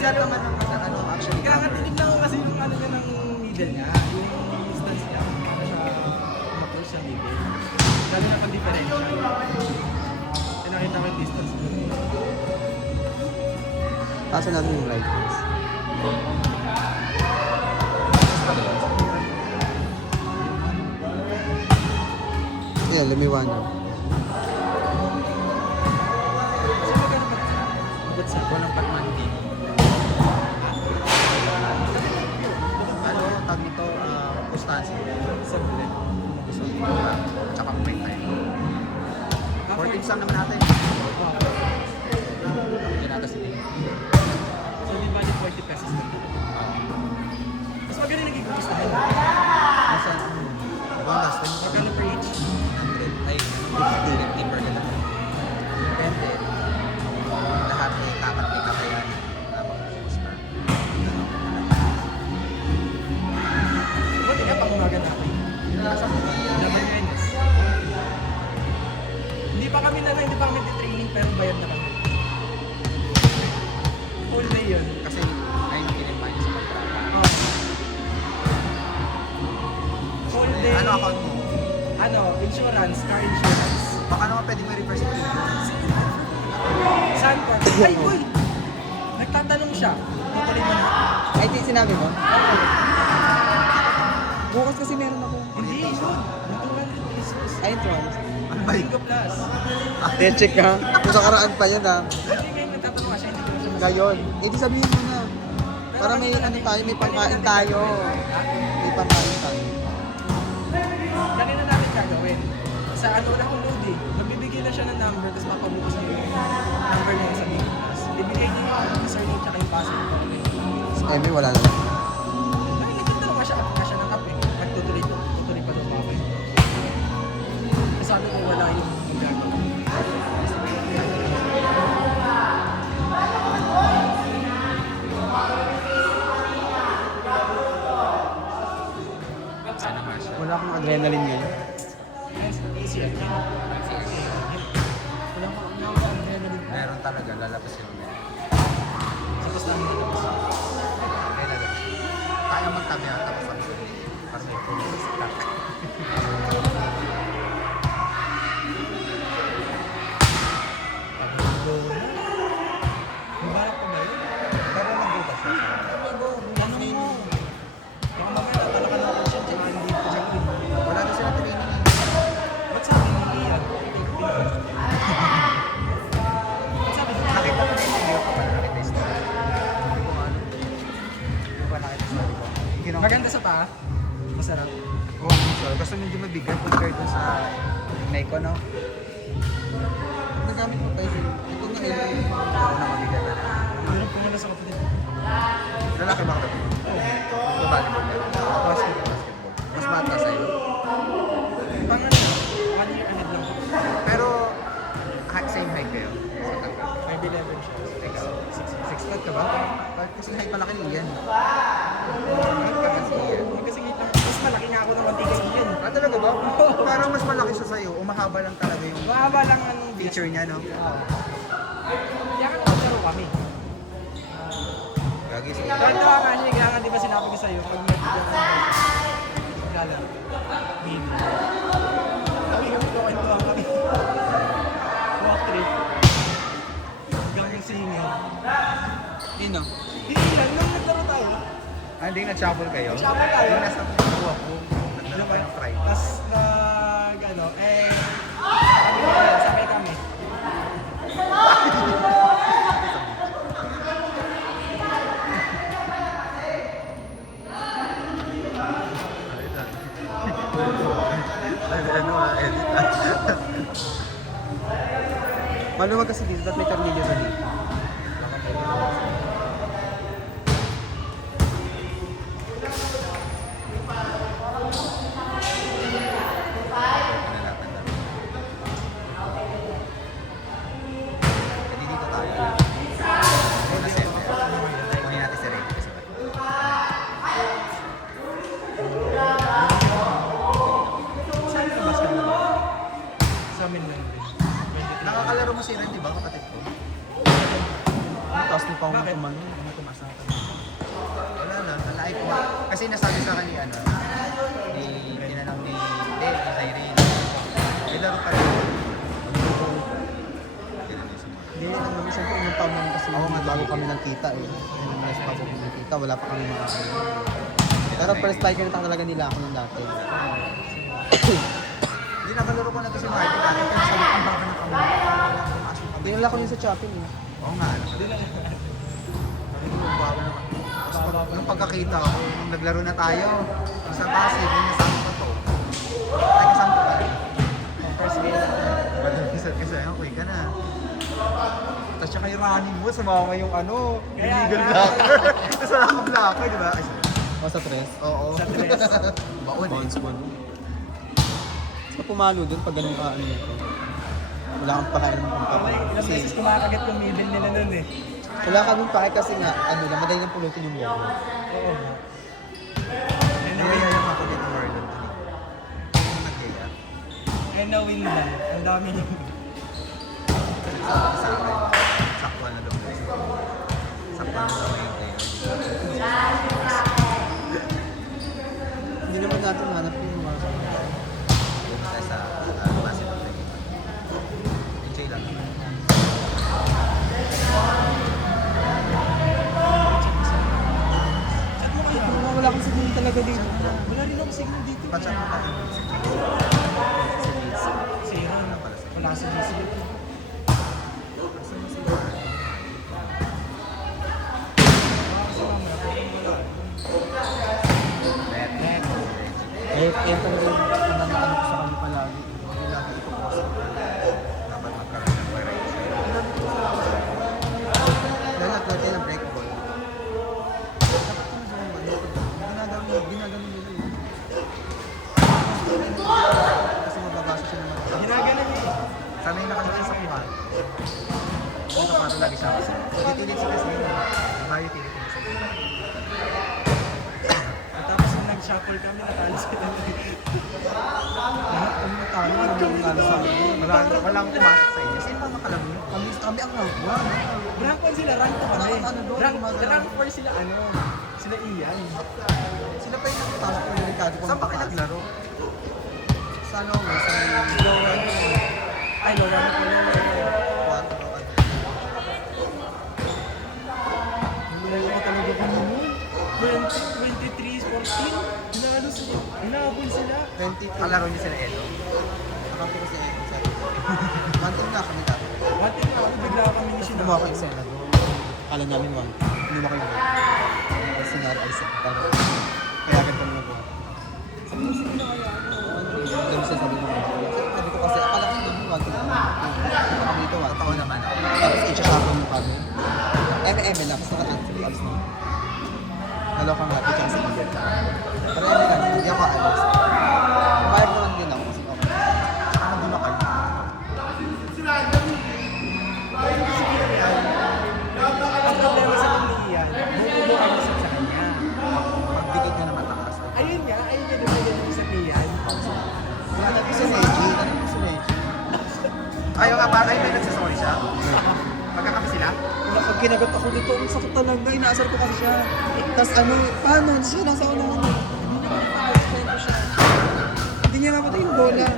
lalo naman ng ano, actually. Kaya nga tinignan ko kasi yung ano niya ng needle niya, yung distance niya, para siya ma-force siya needle. Lalo na pang differential. Nakita ko yung distance niya. Kaso natin yung brightness. Ayan, lumiwanag. Kasi magkano ba siya? Ba't siya? Walang pagmantin. Ano, tag nito, pustahan Sabi. gusto nyo. Tsaka may time. 14 sum naman natin. Hindi natin sige. So, di ba 40 pesos na? Mas magaling nagigugis na yun. Minsan, ibang last time. Magkano per each? 100, ay 50 per nila. Depende. Lahat may tapat may kakayan. Buti nga pang umaga natin. Laban nga yun. Hindi pa kami nag-training pero bayad na kami. Full day yun. Kasi ayun ang kinirmahan niya sa pagkakata. Oh. Full day. Ano account mo? Ano, insurance, car insurance. Baka naman pwede mo i-reverse ito. Saan ka? Ay, boy! Nagtatanong siya. Tutuloy mo na. Ay, sinabi mo? Bukas kasi meron ako. Hindi, yun. 200 pesos. Ay, trans. Ano ba Bingo plus. check ka. Kung sa karaan pa yan ha. Hindi ngayon nagtatanong nga siya, hindi ko siya Ngayon. Eh, di sabihin mo na. Para may ano tayo, may pangkain tayo. May pangkain tayo. Kanina namin gagawin. Sa ano na kung load eh. Magbibigay na siya ng number, tapos mapabukas niya yung number niya sa Bingo plus. Ibigay niya yung surname tsaka yung password. May wala naman. Ay, nagtatanong nga siya ng app eh. Tutuloy pa daw ako eh. Sabi ko wala yung gagawin. Wala akong adrenaline ngayon. Easy yan. Wala akong adrenaline. Meron talaga, lalabas yun. Tapos namin nilabas. Kaya magtabi ang tapos ang para may tulong sa tak. Mabalak pa ba yun? Pero nagbukas siya. Tanong mo. Baka mamaya natalo ka ng siya, tsaka hindi pa siya clean. Wala na sila training eh. Ba't sabi ni Ian? Ba't sabi ni Nakita ko na yung video ko pala nakita yung story. Hindi ko ano. Hindi ko nakita yung story ko. Ginawa ko. Maganda sa paa? Masarap. Oo, sorry. Basta medyo mabigat compared dun sa Meiko, no? Nagamit mo pa yun. Ito na yun. Ako na mabigat na. Meron pumunta sa kapatid. Lalaki ba ka dapat? Oo. Volleyball na. Basketball. Mas bata sa'yo. Pang ano, 1 year ahead lang. Pero, same height kayo? Sa tangka. 5'11 siya. Ikaw? 6'4 ka ba? Bakit kasi height pala kay Ian? Height ka kasi. Magkasingit lang. Mas malaki nga ako ng konti kay Ian. Ah, talaga ba? Parang mas malaki siya sa'yo. Umahaba lang talaga yung Mahaba lang anong feature niya, no? Kaya ka nagsaro kami. Gagi, sige. Kaya nga siya, kaya nga di ba sinabi ko sa'yo, pag may video ka maglalaro. Game. Kami kwentuhan kami. Walk trip. Hanggang singing. Sino? Hindi lang, nung naglaro tayo. Ah, hindi nag-shuffle kayo? Nag-shuffle tayo. Yung nasa buwak ko. Naglaro kayo ng fry. Tapos sabay kami. Edit. Maluwag kasi dito at may tornilyo sa dito. Dito tayo. Kasi, kunin natin si Ray. Saan ka basketball? Sa amin lang din. Nakakalaro mo si Ray, di ba, kapatid ko? na tumasa ka. Wala na, nalaik ko. Kasi nasabi sa akin ni ano, ni tinanong ni Del, ni Cyrene. May laro ka rin. Hindi, ano, siyempre yung pa naman kasi Oo nga, bago kami nagkita eh. Yung mas bago kami nagkita, wala pa kami mga ano. Pero first biker na talaga nila ako nung dati. Hindi, nakalaro ko na to si Martin. Dati ko sabi, ang baka na kami. Dinala ko yun sa shopping eh. Oo nga. Sabi ko, bago na. Tapos nung pagkakita ko, nung naglaro na tayo, sa Pasig, yung nasama ko to. Ay, kasama ko pa rin. First game. Madalisan kasi, okay ka na. Tapos tsaka yung running mo, sumama yung ano, Kaya illegal nga. blocker. Tapos wala akong blocker, di ba? Ay, O sa tres. oo. Sa tres. Baon eh. Bounce mo. So pumalo dun pag ganun ka ano nito. Wala kang pakailan kung Ilang Kasi beses kumakagat yung middle nila nun eh. wala ka dun pake kasi nga, ano lang, madali nang pulutin yung logo. Oo. Nagaya yung ako dito, Marlon. Nagaya. And na-win na. Ang dami niyo. Sa akin, saktuan na daw. Saktuan na daw yung kaya. Hindi naman natin hanap yung mga Doon tayo sa basketball na game. Enjoy lang. Chat mo kayo. wala kang signal talaga dito. Wala rin ako signal dito. Patsak mo tayo. Si Aaron. Wala sa GC. Eh, talaga yung ano ko sa kanya palagi. Hindi lang ito po sa dapat magkaroon ng variation. Dahil nagkaroon tayo ng break ball. Ginagawa nila yun. Kasi mababasa siya naman. Ginagana niya eh. Sanay na kasi siya sa kuha. Dito para lagi siya kasi. Titilit siya kasi yun. Diba yung titilit siya sa kuha. Tapos nung nag-shuffle kami, natalo sila. Lahat kami natalo ng mga ano sa akin. Walang kumakas sa inyo. Sino ba makalaman nyo? Kami ang rank 1. Rank 1 sila, rank 2 kami. Ano doon, Rank gumagalaw. rank 4 sila, ano, sila Ian. Sila pa yung nakapasok ko yung Ricardo kung Saan ba kayo makapasok. naglaro? Sa lower, sa Lower. Ay, lower na po, lower. 4. Nilala ko talaga kami nun. 23, 14, hinalo sila. Hinabol sila. 22. Kalaro niyo sila Edo. Nakapit ko sa Evan sa Mantin na kami dati. What if na, bigla kami ni Gumawa ko yung Senado. Kala namin one. Hindi ko yung kasi nga ay sa pero kaya ganito na po. Sabi ko, sige na kaya ako. Dami siya sabi mo. Sabi ko kasi akala ko hindi mo one. Kami dito one. Totoo naman. Tapos i-chachapon mo kami. MM lang. Kasi naka-answer. Alis na. Nalokang lapit siya kasi hindi. Pero MM lang. Hindi ako alis. Pumayag naman din ako kasi okay. Saka nandun na kayo. Ang problema sa kami ni Ian, bubuo ang isip sa kanya. Pagdikit niya na matakas. Ayun nga doon na yung isip ni Ian. Tanong ko si Reggie. Tanong ko si Reggie. Ayaw nga ba? Ayaw na nagsasorry siya? Magkakapi sila? Wala, pag kinagat ako dito, ang sakit talaga. Inaasar ko kasi siya. Tapos ano, paano? Siya nasa unahan. Hindi niya makapag-explain ko siya. Hindi niya mapatay yung bola.